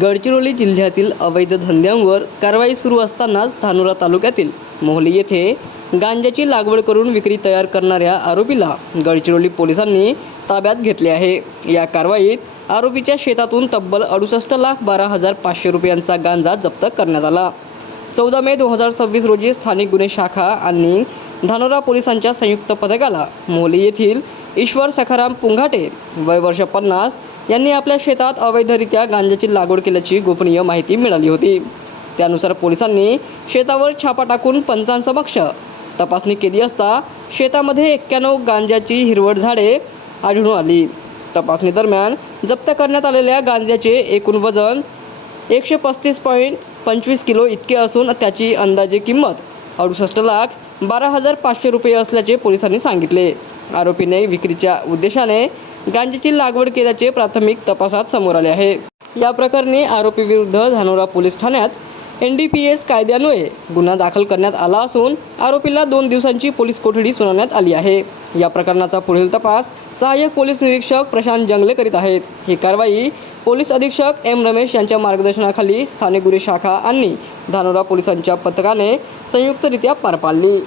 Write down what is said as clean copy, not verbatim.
गडचिरोली जिल्ह्यातील अवैध धंद्यांवर कारवाई सुरू असतानाच धानोरा तालुक्यातील मोहली येथे गांजाची लागवड करून विक्री तयार करणाऱ्या आरोपीला गडचिरोली पोलिसांनी ताब्यात घेतले आहे। या कारवाईत आरोपीच्या शेतातून तब्बल 68,12,500 रुपयांचा गांजा जप्त करण्यात आला। 14 मे 2026 रोजी स्थानिक गुन्हे शाखा आणि धानोरा पोलिसांच्या संयुक्त पथकाला मोहली येथील ईश्वर सखाराम पुंघाटे वय वर्ष 50 यांनी आपल्या शेतात अवैधरित्या गांजाची लागवड केल्याची गोपनीय माहिती मिळाली होती। त्यानुसार पोलिसांनी शेतावर छापा टाकून पंचांसमक्ष तपासणी केली असता शेतामध्ये 91 गांजाची हिरवट झाडे आढळून आली। तपासणी दरम्यान जप्त करण्यात आलेल्या गांजाचे एकूण वजन 135.25 किलो इतके असून त्याची अंदाजे किंमत 68,12,500 रुपये असल्याचे पोलिसांनी सांगितले। आरोपीने विक्रीच्या उद्देशाने गांजाची लागवड केल्याचे प्राथमिक तपासात समोर आले आहे। या प्रकरणी आरोपी विरुद्ध धानोरा पोलीस ठाण्यात NDPS कायद्यान्वये गुन्हा दाखल करण्यात आला असून आरोपीला 2 दिवसांची पोलीस कोठडी सुनावण्यात आली आहे। या प्रकरणाचा पुढील तपास सहाय्यक पोलीस निरीक्षक प्रशांत जंगले करीत आहेत। ही कारवाई पोलीस अधीक्षक M रमेश यांच्या मार्गदर्शनाखाली स्थानिक गुन्हे शाखा आणि धानोरा पोलिसांच्या पथकाने संयुक्तरित्या पार पाडली।